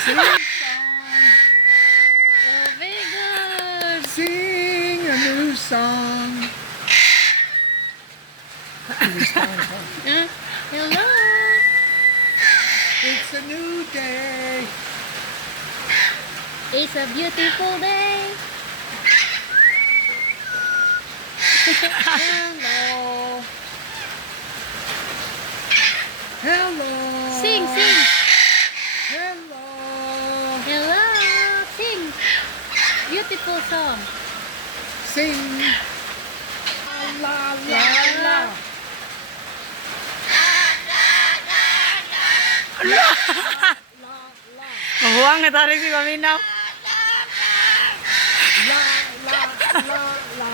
Sing a song. Oh, very good. Sing a new song. Hello. It's a new day. It's a beautiful day. Hello. Hello. Sing, sing. Hello. Hello. Sing. Beautiful song. Sing. La la la. Huwag na tarik si Paminaw. La la la la.